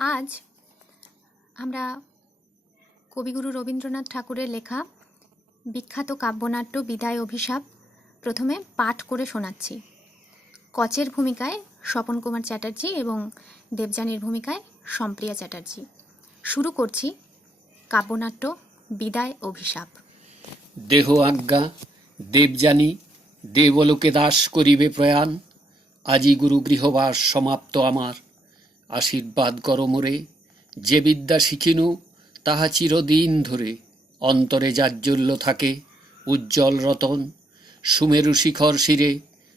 আজ আমরা কবিগুরু রবীন্দ্রনাথ ঠাকুরের লেখা বিখ্যাত কাব্যনাট্য বিদায় অভিশাপ প্রথমে পাঠ করে শোনাচ্ছি। কচের ভূমিকায় স্বপন কুমার চ্যাটার্জি এবং দেবযানীর ভূমিকায় সম্প্রিয়া চ্যাটার্জি। শুরু করছি কাব্যনাট্য বিদায় অভিশাপ। দেহ আজ্ঞা দেবযানী দেবলোকে দাস করিবে প্রয়াণ, আজি গুরু গৃহবাস সমাপ্ত আমার। আশীর্বাদ কর মোরে, যে বিদ্যা শিখিনু তাহা চিরদিন ধরে, অন্তরে জাজ্জল্য থাকে উজ্জ্বল রতন, সুমেরু শিখর শিরে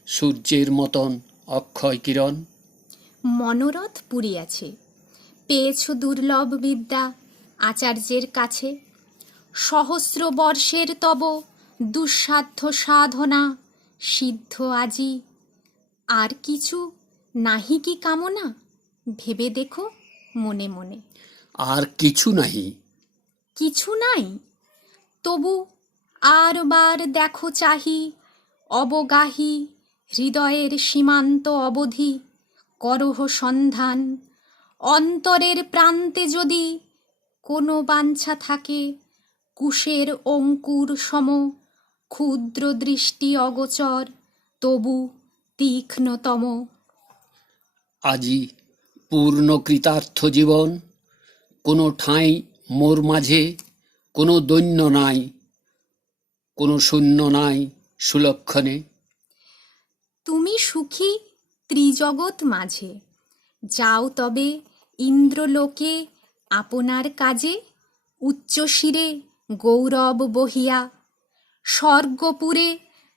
সূর্যের মতন অক্ষয় কিরণ। মনোরথ পুরিয়াছে, পেয়েছ দুর্লভ বিদ্যা আচার্যের কাছে, সহস্র বর্ষের তব দুঃসাধ্য সাধনা সিদ্ধ আজি। আর কিছু নাহি কি কামনা, ভেবে দেখো মনে মনে। আর কিছু নাহি, কিছু নাই, তবু আর বার দেখো চাহি, অবগাহি হৃদয়ের সীমান্ত অবধি করহ সন্ধান। অন্তরের প্রান্তে যদি কোনো বাঞ্ছা থাকে, কুশের অঙ্কুর সম ক্ষুদ্র দৃষ্টি অগোচর, তবু তীক্ষ্ণতম। আজি পূর্ণ কৃতার্থ জীবন, কোনো ঠাঁই মোর মাঝে, কোনো দৈন্য নাই, কোনো শূন্য নাই সুলক্ষণে। তুমি সুখী ত্রিজগৎ মাঝে, যাও তবে ইন্দ্রলোকে আপনার কাজে, উচ্চশিরে গৌরব বহিয়া। স্বর্গপুরে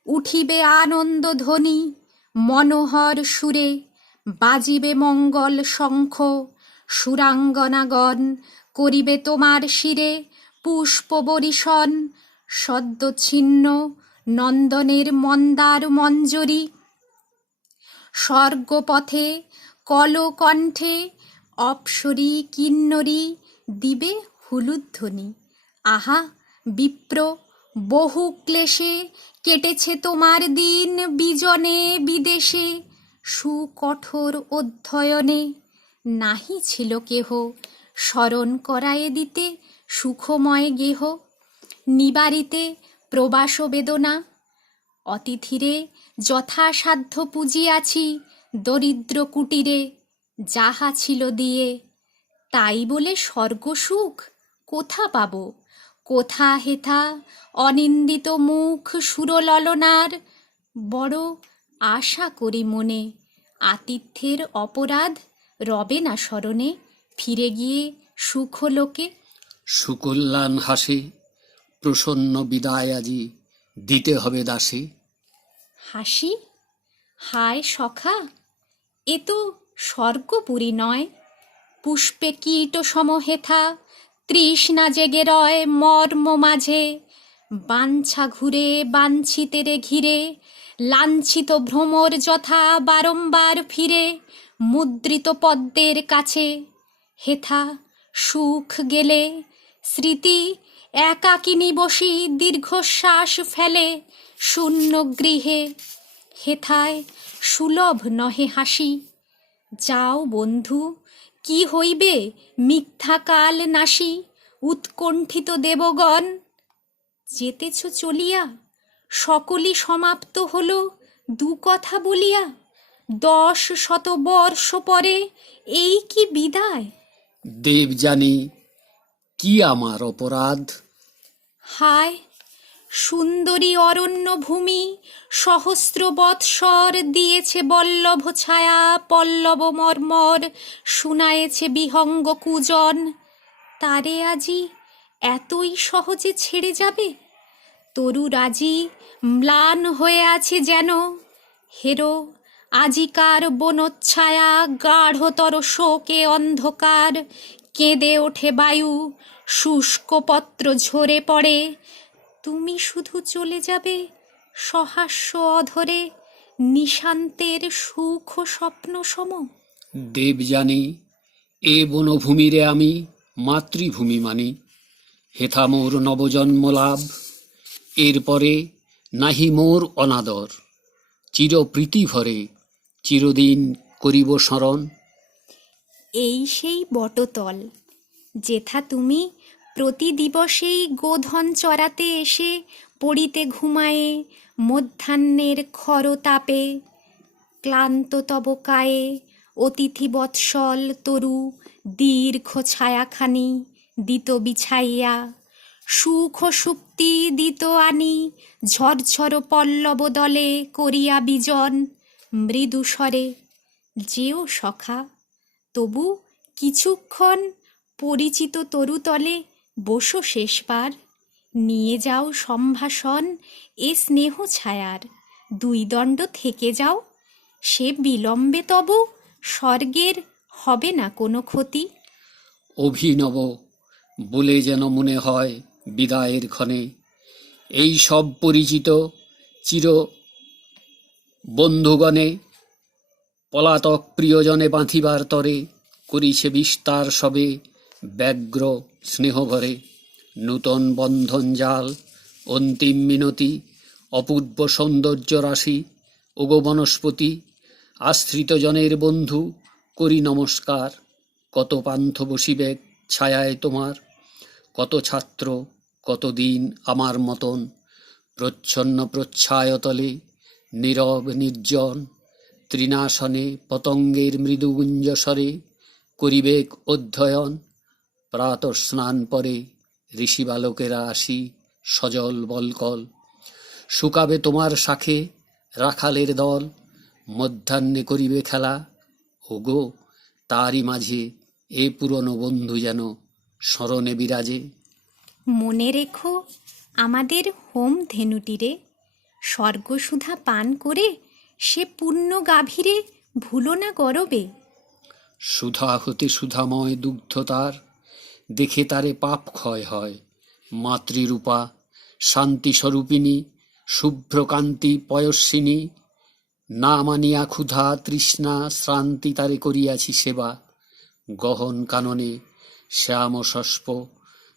উঠিবে আনন্দ ধ্বনি, মনোহর সুরে বাজিবে মঙ্গল শঙ্খ। সুরাঙ্গনাগণ করিবে তোমার শিরে পুষ্প বরিশন, সদ্য ছিন্ন নন্দনের মন্দার মঞ্জরি। স্বর্গপথে কলকণ্ঠে অপ্সরী কিন্নরী দিবে হুলুধ্বনি। আহা বিপ্র, বহু ক্লেশে কেটেছে তোমার দিন বিজনে বিদেশে, সুকঠোর অধ্যয়নে নাহি ছিল কেহ স্মরণ করায়ে দিতে সুখময় গেহ। নিবারিতে প্রবাস বেদনা, অতিথিরে যথাসাধ্য পুজিয়াছি দরিদ্র কুটিরে, যাহা ছিল দিয়ে। তাই বলে স্বর্গসুখ কোথা পাব, কোথা হেথা অনিন্দিত মুখ সুরললনার। বড় আশা করি মনে, আতিথ্যের অপরাধ রবে না স্মরণে, ফিরে গিয়ে সুখলোকে। সুকল্যাণ হাসে, প্রসন্ন বিদায় আজি দিতে হবে দাসে। হাসি, হায় সখা, এ তো স্বর্গপুরী নয়। পুষ্পে কীট সমহেথা তৃষ্ণা জেগে রয় মর্ম মাঝে, বাঞ্ছা ঘুরে বাঞ্ছিতেরে ঘিরে, লাঞ্ছিত ভ্রমর যথা বারম্বার ফিরে মুদ্রিত পদ্মের কাছে। হেথা সুখ গেলে স্মৃতি একাকিনী বসি দীর্ঘশ্বাস ফেলে শূন্য গৃহে, হেথায় সুলভ নহে হাসি। যাও বন্ধু, কি হইবে মিথ্যা কাল নাসি, উৎকণ্ঠিত দেবগণ। যেতেছ চলিয়া, সকলই সমাপ্ত হল দু কথা বলিয়া। 10 বর্ষ পরে এই কি বিদায়। দেবযানী, কি আমার অপরাধ? হায় সুন্দরী অরণ্য ভূমি সহস্র বৎসর দিয়েছে বল্লভ ছায়া পল্লব মর্মর, শুনায়েছে বিহঙ্গ কূজন। তারে আজি এতই সহজে ছেড়ে যাবে? তরু রাজি ম্লান হয়ে আছে যেন, হেরো আজিকার বনচ্ছায়া গাঢ়তর শোকে অন্ধকার। কেঁদে ওঠে বায়ু, শুষ্ক পত্র ঝরে পড়ে। তুমি শুধু চলে যাবে সহাস্য অধরে, নিশান্তের সুখ স্বপ্ন সম। দেবযানী, এ বনভূমিরে আমি মাতৃভূমি মানি। হেথা মোর নবজন্ম লাভ, এরপরে নাহি মোর অনাদর। চিরপ্রীতি ভরে চিরদিন করিব স্মরণ। এই সেই বটতল, যেথা তুমি প্রতি দিবসেই গোধন চরাতে এসে পড়িতে ঘুমায়ে মধ্যাহ্নের খরতাপে। ক্লান্ত তব কায়ে অতিথি বৎসল তরু দীর্ঘ ছায়াখানি দিত বিছাইয়া, সুখ সুপ্তি দিত আনি ঝরঝর পল্লব দলে করিয়া বিজন। মৃদু স্বরে, যেও সখা, তবু কিছুক্ষণ পরিচিত তরুতলে বসো শেষবার, নিয়ে যাও সম্ভাষণ এ স্নেহ ছায়ার, দুই দণ্ড থেকে যাও, সে বিলম্বে তবু স্বর্গের হবে না কোনো ক্ষতি। অভিনব বলে যেন মনে হয় বিদায়ের ক্ষণে, এই সব পরিচিত চির বন্ধুগণে পলাতক প্রিয়জনে বাঁধিবার তরে করিছে বিস্তার সবে ব্যগ্র স্নেহভরে। নূতন বন্ধন জাল, অন্তিম মিনতি, অপূর্ব সৌন্দর্য রাশি, ওগো বনস্পতি, আশ্রিত জনের বন্ধু করি নমস্কার। কত পান্থ বসিবেক ছায়ায় তোমার, কত ছাত্র কত দিন আমার মতন, প্রচ্ছন্ন প্রচ্ছায়তলে নীরব নির্জন, তৃণাসনে পতঙ্গের মৃদু গুঞ্জস্বরে করিবেক অধ্যয়ন। প্রাতঃ স্নান পরে ঋষি বালকেরা আসি সজল বলকল, শুকাবে তোমার শাখে রাখালের দল, মধ্যাহ্নে করিবে খেলা। ওগো, তারই মাঝে এ পুরনো বন্ধু যেন স্মরণে বিরাজে। মনে রেখো আমাদের হোম ধেনুটিরে, স্বর্গসুধা পান করে সে পুণ্য গাভীরে ভুলো না গরবে। সুধা হতে সুধাময় দুগ্ধ তার, দেখে তারে পাপ ক্ষয় হয়। মাতৃরূপা শান্তিস্বরূপিণী শুভ্রকান্তি পয়স্বিনী, না মানিয়া ক্ষুধা তৃষ্ণা শ্রান্তি তারে করিয়াছি সেবা। গহন কাননে শ্যাম শস্প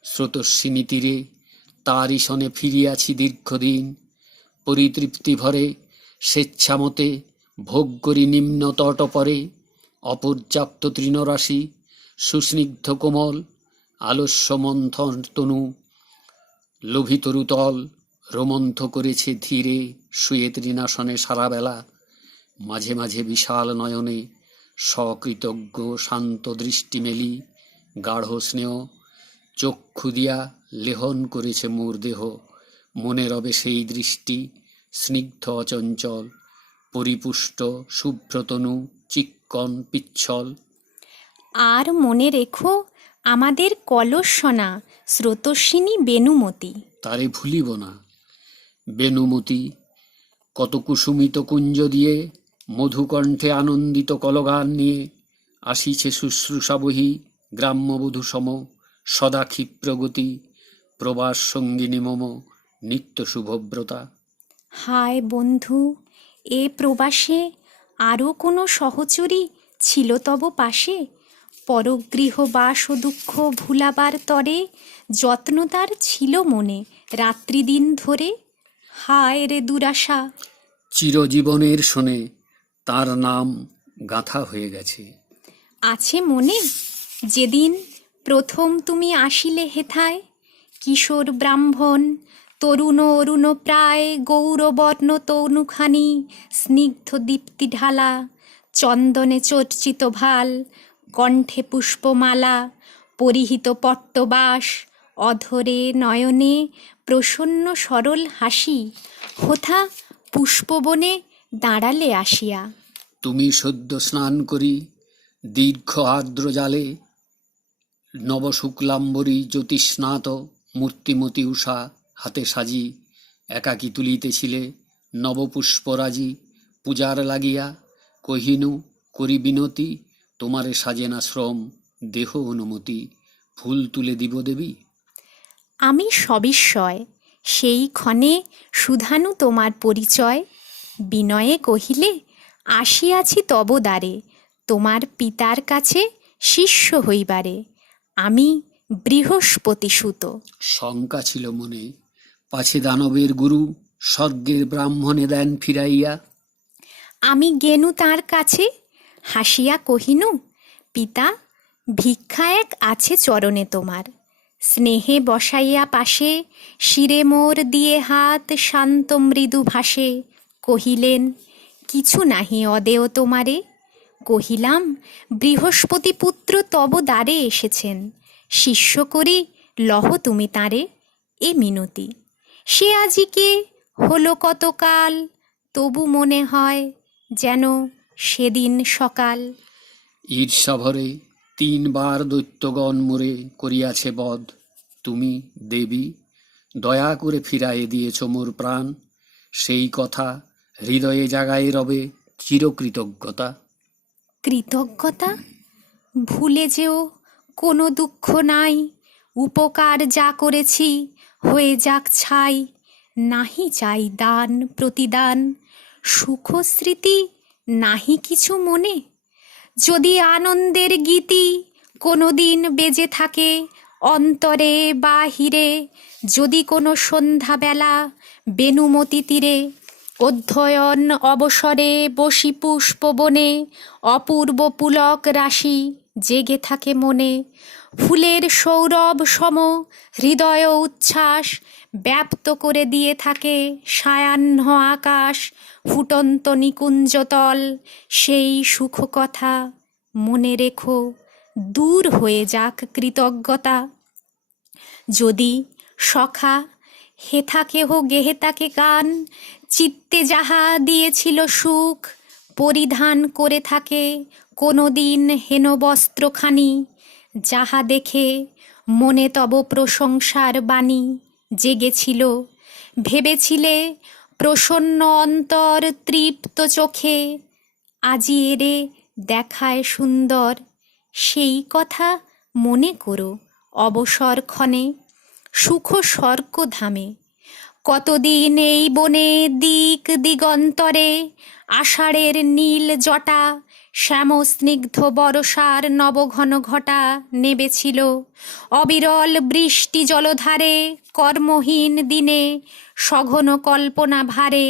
স্রোতস্বিনী তীরে তারই সনে ফিরিয়াছি দীর্ঘদিন। পরিতৃপ্তি ভরে স্বেচ্ছামতে ভোগ করি নিম্ন তটপরে, অপর্যাপ্ত তৃণরাশি সুস্নিগ্ধ কোমল আলস্য মন্থন তনু, লোভিতরুতল রোমন্থ করেছে ধীরে শুয়ে তৃণাসনে সারাবেলা। মাঝে মাঝে বিশাল নয়নে সকৃতজ্ঞ শান্ত দৃষ্টি মেলি, গাঢ় স্নেহ চক্ষু দিয়া লেহন করেছে মোর দেহ। মনে রবে সেই দৃষ্টি স্নিগ্ধ অচঞ্চল, পরিপুষ্ট শুভ্রতনু চিক্কণ পিচ্ছল। আর মনে রেখো আমাদের কলস্বনা স্রোতস্বিনী বেণুমতি, তারে ভুলিব না। বেণুমতি কত কুসুমিত কুঞ্জ দিয়ে মধুকণ্ঠে আনন্দিত কলগান নিয়ে আসিছে শুশ্রূষাবহী গ্রাম্যবধূ সম, সদা ক্ষিপ্রগতি প্রবাস সঙ্গিনী মম নিত্য শুভব্রতা। হায় বন্ধু, এ প্রবাসে আরও কোনো সহচরী ছিল তব পাশে? পরগৃহ বাস ও দুঃখ ভুলাবার তরে যত্ন তার ছিল মনে রাত্রিদিন ধরে। হায় রে দুরাশা, চিরজীবনের শোনে তার নাম গাঁথা হয়ে গেছে। আছে মনে যেদিন প্রথম তুমি আসিলে হেথায়, কিশোর ব্রাহ্মণ তরুণ অরুণ প্রায় গৌরবর্ণ তনুখানি স্নিগ্ধ দীপ্তি ঢালা, চন্দনে চর্চিত ভাল, কণ্ঠে পুষ্পমালা, পরিহিত পট্টবাস, অধরে নয়নে প্রসন্ন সরল হাসি, হোথা পুষ্পবনে দাঁড়ালে আসিয়া। তুমি সদ্য স্নান করি দীর্ঘ আর্দ্র জালে, নবশুক্লাম্বরী জ্যোতিস্নাত মূর্তিমতী উষা হাতে সাজি একাকী তুলিতেছিলে নবপুষ্পরাজি পূজার লাগিয়া। কহিনু করি বিনতি, তোমারে সাজে না শ্রম দেহ অনুমতি, ফুল তুলে দিব দেবী। আমি সবিস্ময় সেই ক্ষণে সুধানু তোমার পরিচয়, বিনয়ে কহিলে আসিয়াছি তব দ্বারে, তোমার পিতার কাছে শিষ্য হইবারে, আমি বৃহস্পতি সুত। শঙ্কা ছিল মনে, পাছে দানবের গুরু স্বর্গের ব্রাহ্মণে দেন ফিরাইয়া। আমি গেনু তাঁর কাছে, হাসিয়া কহিনু পিতা, ভিক্ষা এক আছে চরণে তোমার, স্নেহে বসাইয়া পাশে, শিরে মোর দিয়ে হাত শান্ত মৃদু ভাসে। কহিলেন, কিছু নাহি অদেয় তোমারে। কহিলাম, বৃহস্পতি পুত্র তব দ্বারে এসেছেন, শিষ্য করি লহ তুমি তাঁরে। এ মিনতি। সে আজিকে হলো কতকাল, তবু মনে হয় যেন সেদিন সকাল। ঈর্ষাভরে 3 বার দৈত্যগণ মোরে করিয়াছে বধ, তুমি দেবী দয়া করে ফিরাইয়ে দিয়েছ মোর প্রাণ। সেই কথা হৃদয়ে জাগায় রবে চিরকৃতজ্ঞতা। কৃতজ্ঞতা? ভুলে যেও কোনো দুঃখ নাই, উপকার যা করেছি হয়ে যাক ছাই। নাহি চাই দান প্রতিদান, সুখ স্মৃতি নাহি কিছু মনে। যদি আনন্দের গীতি কোনো দিন বেজে থাকে অন্তরে বাহিরে, যদি কোনো সন্ধ্যাবেলা বেণুমতি তীরে অধ্যয়ন অবসরে বসি পুষ্পবনে, অপূর্ব পুলক রাশি জেগে থাকে মনে। ফুলের সৌরভ সম হৃদয় উচ্ছ্বাস ব্যাপ্ত করে দিয়ে থাকে সায়াহ্ন আকাশ। ফুটন্ত নিকুঞ্জতল সেই সুখ কথা মনে রেখো, দূর হয়ে যাক কৃতজ্ঞতা। যদি সখা হেথা কেহ গেহে তাকে গান, চিত্তে যাহা দিয়েছিল সুখ, পরিধান করে থাকে কোনো দিন হেন বস্ত্রখানি, যাহা দেখে মনে তব প্রশংসার বাণী জেগেছিল। ভেবেছিলে প্রসন্ন অন্তর তৃপ্ত চোখে, আজি এরে দেখায় সুন্দর, সেই কথা মনে করো অবসর ক্ষণে। সুখ স্বর্গধামে কতদিন এই বনে দিক দিগন্তরে, আষাঢ়ের নীল জটা শ্যামস্নিগ্ধ বরষার নবঘন ঘটা নেবেছিল। অবিরল বৃষ্টি জলধারে কর্মহীন দিনে, সঘন কল্পনা ভারে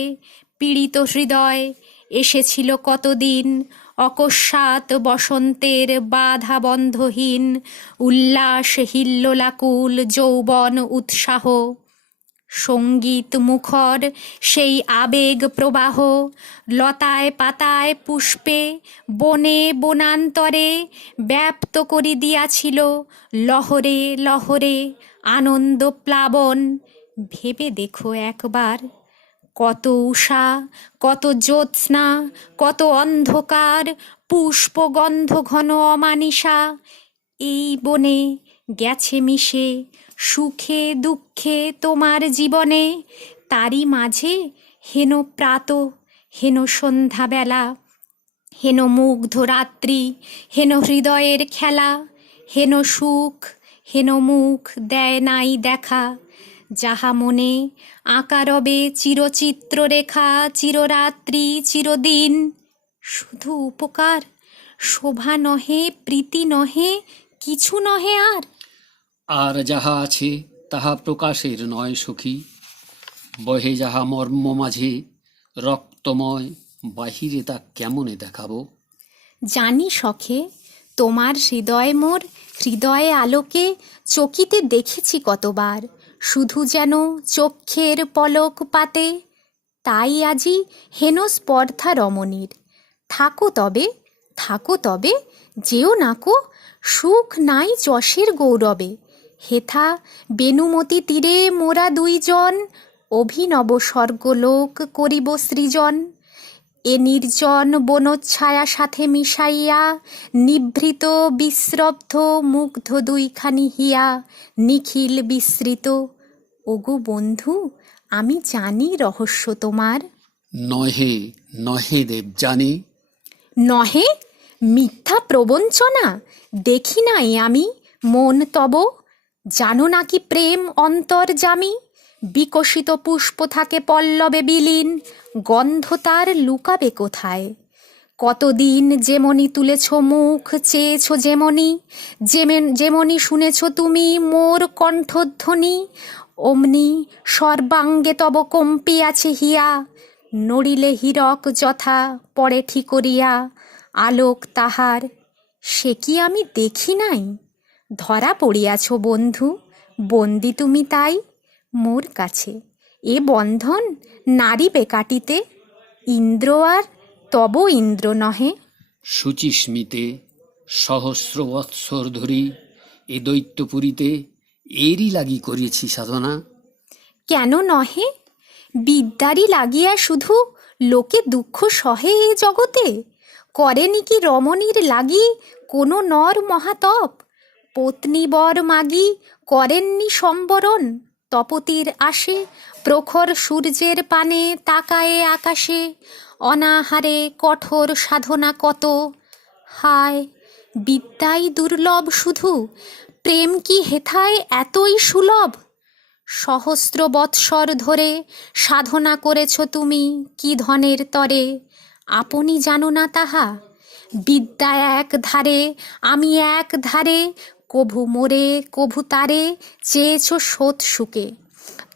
পীড়িত হৃদয় এসেছিল কতদিন। অকস্মাৎ বসন্তের বাধা বন্ধহীন উল্লাস হিল্লোলাকুল যৌবন উৎসাহ, সঙ্গীত মুখর সেই আবেগ প্রবাহ। লতায় পাতায় পুষ্পে বনে বনান্তরে ব্যাপ্ত করি দিয়াছিল লহরে লহরে আনন্দ প্লাবন। ভেবে দেখো একবার, কত উষা, কত জ্যোৎস্না, কত অন্ধকার, পুষ্পগন্ধ ঘন অমানিসা এই বনে গেছে মিশে সুখে দুঃখে তোমার জীবনে। তারই মাঝে হেন প্রাত, হেন সন্ধ্যাবেলা, হেন মুগ্ধ রাত্রি, হেন হৃদয়ের খেলা, হেন সুখ, হেন মুখ দেয় নাই দেখা। যাহা মনে আঁকা রবে চিরচিত্র রেখা, চিররাত্রি চিরদিন। শুধু উপকার, শোভা নহে, প্রীতি নহে, কিছু নহে আর। আর যাহা আছে তাহা প্রকাশের নয় সখী, বহে যাহা মর্ম মাঝে রক্তময়, বাহিরে তা কেমনে দেখাবো। জানি সখে, তোমার হৃদয় মোর হৃদয়ে আলোকে চকিতে দেখেছি কতবার, শুধু যেন চক্ষের পলক পাতে। তাই আজি হেন স্পর্ধা রমণীর। থাকো তবে, থাকো তবে, যেও নাকো, সুখ নাই যশের গৌরবে। হেথা বেণুমতি তীরে মোরা দুইজন, অভিনব স্বর্গলোক করিব সৃজন। এ নির্জন বনচ্ছায়া সাথে মিশাইয়া, নিভৃত বিশ্রব্ধ মুগ্ধ দুইখানি হিয়া নিখিল বিস্মৃত। ওগো বন্ধু, আমি জানি রহস্য তোমার। নহে নহে দেবযানী। নহে? মিথ্যা প্রবঞ্চনা! দেখি নাই আমি মন তব। জানো নাকি প্রেম অন্তর্যামী, বিকশিত পুষ্প থাকে পল্লবে বিলীন, গন্ধ তার লুকাবে কোথায়। কতদিন যেমনি তুলেছ মুখ, চেয়েছ যেমনি, যেমনি শুনেছ তুমি মোর কণ্ঠধ্বনি, অমনি সর্বাঙ্গে তব কম্পিয়াছে হিয়া। নড়িলে হীরক যথা পড়ে ঠিকরিয়া, আলোক তাহার সে কি আমি দেখি নাই? ধরা পড়িয়াছ বন্ধু, বন্দি তুমি তাই মোর কাছে। এ বন্ধন নারিবে কাটিতে, ইন্দ্র আর তব ইন্দ্র নহে। শুচিস্মিতে সহস্র বৎসর ধরি এ দৈত্যপুরীতে এরই লাগি করিয়েছি সাধনা। কেন নহে? বিদ্যারই লাগিয়া শুধু লোকে দুঃখ সহে এ জগতে। করেনি কি রমণীর লাগি কোনো নর মহাতপ? পত্নী বর মাগি করেননি সম্বরণ। তপতির আসে প্রখর সূর্যের পানে তাকায়ে আকাশে, অনাহারে কঠোর সাধনা কত। হায়, বিদ্যাই দুর্লভ শুধু, প্রেম কি হেথায় এতই সুলভ? সহস্র বৎসর ধরে সাধনা করেছ তুমি কি ধনের তরে, আপনি জানো না তাহা? বিদ্যা এক ধারে, আমি এক ধারে, কভু মোরে কভু তারে চেয়েছ শোধ সুকে।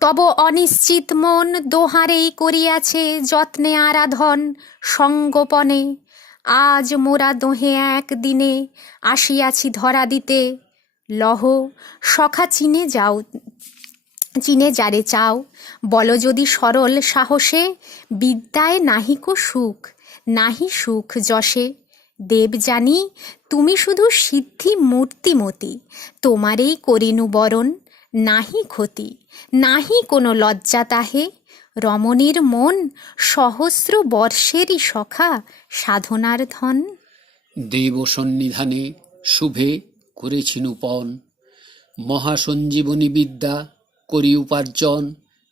তব অনিশ্চিত মন দোহারেই করিয়াছে যত্নে আরাধন সঙ্গোপনে। আজ মোরা দোহে একদিনে আসিয়াছি ধরা দিতে। লহ সখা চিনে যারে চাও, বলো যদি সরল সাহসে, বিদ্যায় নাহিকো সুখ, নাহি সুখ যশে। দেব জানি তুমি শুধু সিদ্ধি মূর্তিমতি, তোমারেই করিনু বরণ, নাহি ক্ষতি, নাহি কোনো লজ্জা তাহে। রমণীর মন সহস্র বর্ষেরই সখা সাধনার ধন। দেব সন্নিধানে শুভে করেছিনু পণ, মহাসঞ্জীবনী বিদ্যা করি উপার্জন।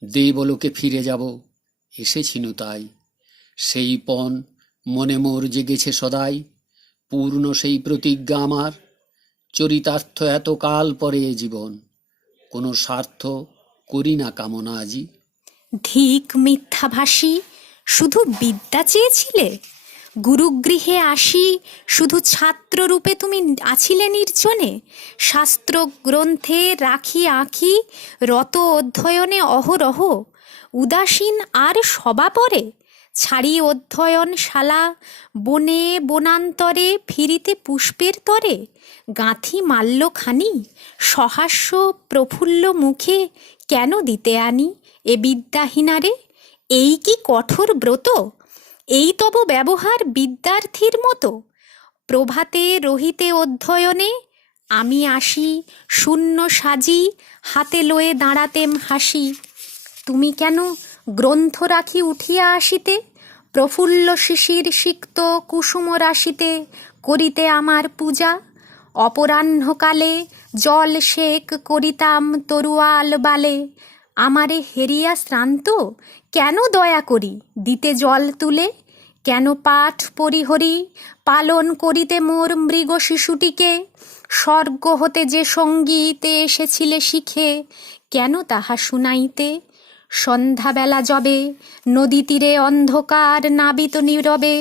দেবলোকে ফিরে যাব এসেছিনু তাই, সেই পণ মনে মোর জেগেছে সদাই। পূর্ণ সেই প্রতিজ্ঞা আমার, চরিতার্থ এত কাল পরে এ জীবন, কোনো স্বার্থ করি না কামনা আজি। ধিক মিথ্যাভাষী, শুধু বিদ্যা চেয়েছিলে? গুরুগৃহে আসি শুধু ছাত্ররূপে তুমি আছিলে নির্জনে। শাস্ত্র গ্রন্থে রাখি আঁখি রত অধ্যয়নে অহরহ, উদাসীন আর সবাপরে ছাড়ি অধ্যয়নশালা। বনে বনান্তরে ফিরিতে পুষ্পের তরে, গাঁথি মাল্যখানি সহাস্য প্রফুল্ল মুখে কেন দিতে আনি এ বিদ্যাহীনারে? এই কি কঠোর ব্রত? এই তব ব্যবহার বিদ্যার্থীর মতো? প্রভাতে রহিতে অধ্যয়নে আমি আসি শূন্য সাজি, হাতে লয়ে দাঁড়াতেম হাসি। তুমি কেন গ্রন্থ রাখি উঠিয়া আসিতে? প্রফুল্ল শিশির সিক্ত কুসুম রাশিতে করিতে আমার পূজা। অপরাহ্নকালে জল সেক করিতাম তরুয়াল বালে, আমারে হেরিয়া শ্রান্ত কেন দয়া করি দিতে জল তুলে? কেন পাঠ পরিহরি পালন করিতে মোর মৃগ শিশুটিকে? স্বর্গ হতে যে সঙ্গীতে এসেছিলে শিখে, কেন তাহা শুনাইতে? সন্ধ্যাবেলা যবে নদী তীরে অন্ধকার নাবিত নীরবে,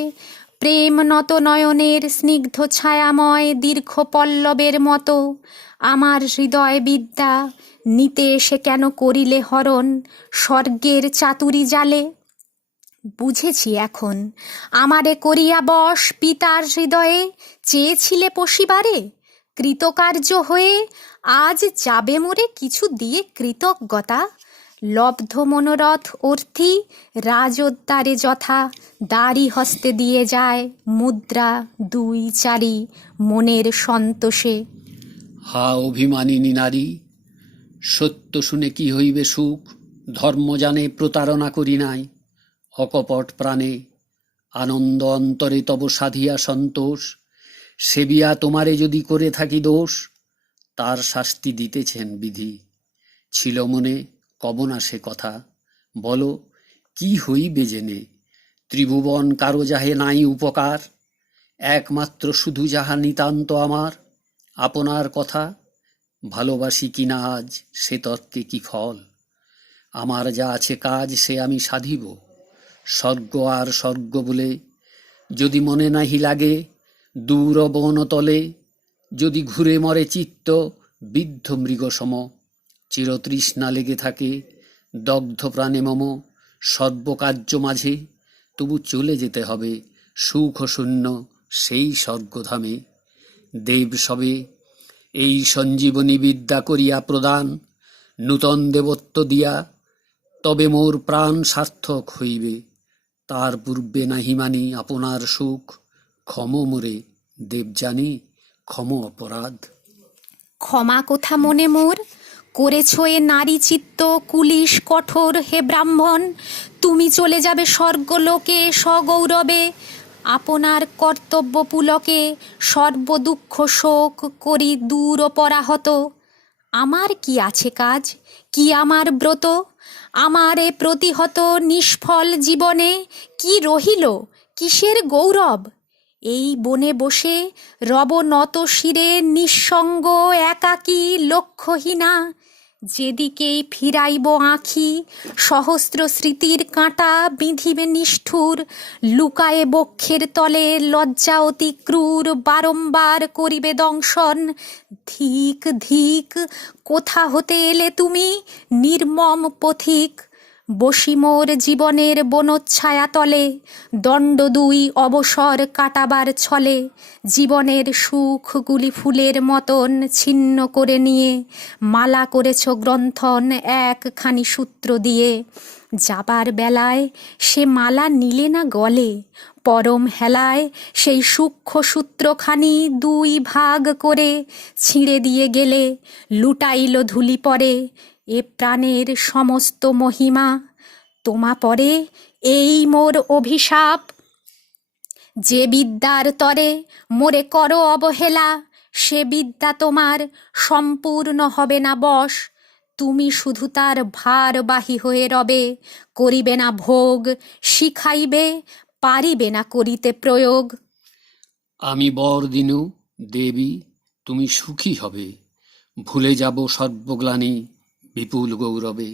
প্রেম নত নয়নের স্নিগ্ধ ছায়াময় দীর্ঘ পল্লবের মতো, আমার হৃদয় বিদ্যা নিতে এসে কেন করিলে হরণ স্বর্গের চাতুরি জালে? বুঝেছি এখন, আমারে করিয়া বশ পিতার হৃদয়ে চেয়েছিলে পশিবারে। কৃতকার্য হয়ে আজ যাবে মোরে কিছু দিয়ে কৃতজ্ঞতা। লব্ধ মনোরথ অর্থী রাজোদ্দারে যথা, দাড়ি হস্তে দিয়ে যায় মুদ্রা দুই চারি মনের সন্তোষে। হা অভিমানিনী নারী, সত্য শুনে কি হইবে সুখ? ধর্ম জানে প্রতারণা করি নাই, অকপট প্রাণে আনন্দ অন্তরে তব সাধিয়া সন্তোষ। সেবিয়া তোমারে যদি করে থাকি দোষ, তার শাস্তি দিতেছেন বিধি। ছিল মনে কব না সে কথা, বলো কি হইবে জেনে? ত্রিভুবন কারো যাহে নাই উপকার, একমাত্র শুধু যাহা নিতান্ত আমার। আপনার কথা ভালোবাসি কিনা আজ সে তর্কে কি ফল? আমার যা আছে কাজ সে আমি সাধিব। স্বর্গ আর স্বর্গ বলে যদি মনে নাহি লাগে, দূর বনতলে যদি ঘুরে মরে চিত্ত বৃদ্ধ মৃগসম, চিরতৃষ্ণা লেগে থাকে দগ্ধ প্রাণে মম। সর্বকার্য মাঝে তবু চলে যেতে হবে সুখ শূন্য সেই স্বর্গধামে। দেব সবে। এই সঞ্জীবনী বিদ্যা করিয়া প্রদান, নূতন দেবত্ব দিয়া, তবে মোর প্রাণ সার্থক হইবে। তার পূর্বে নাহি মানি আপনার সুখ, ক্ষম মোরে দেব জানি, ক্ষম অপরাধ। ক্ষমা কোথা মনে মোর, করেছ এ নারী চিত্ত কুলিশ কঠোর হে ব্রাহ্মণ। তুমি চলে যাবে স্বর্গলোকে সগৌরবে, আপনার কর্তব্য পুলকে সর্বদুঃখ শোক করি দূর পরাহত। আমার কি আছে কাজ, কি আমার ব্রত, আমার এ প্রতিহত নিষ্ফল জীবনে কি রহিল, কিসের গৌরব। এই বনে বসে রব নত শিরে নিঃসঙ্গ একাকী লক্ষ্যহীনা। যেদিকেই ফিরাইব আঁখি সহস্র স্মৃতির কাঁটা বিঁধিবে নিষ্ঠুর, লুকায়ে বক্ষের তলে লজ্জা অতি ক্রূর বারম্বার করিবে দংশন। ধিক ধিক, কোথা হতে এলে তুমি নির্মম পথিক। বসি মোর জীবনের বনচ্ছায়া তলে, দণ্ড দুই অবসর কাটাবার ছলে। জীবনের সুখগুলি ফুলের মতন ছিন্ন করে নিয়ে মালা করেছ গ্রন্থন একখানি সূত্র দিয়ে। যাবার বেলায় সে মালা নিলে না গলে, পরম হেলায় সেই সূক্ষ্ম সূত্রখানি দুই ভাগ করে ছিঁড়ে দিয়ে গেলে, লুটাইল ধুলি পরে এ প্রাণের সমস্ত মহিমা। তোমা পরে এই মোর অভিশাপ, যে বিদ্যার তরে মোরে করো অবহেলা, সে বিদ্যা তোমার সম্পূর্ণ হবে না বশ। তুমি শুধু তার ভারবাহী হয়ে রবে, করিবে না ভোগ, শিখাইবে পারিবে না করিতে প্রয়োগ। আমি বর দিনু দেবী, তুমি সুখী হবে, ভুলে যাব সর্বগ্লানি বিপুল গৌরবে।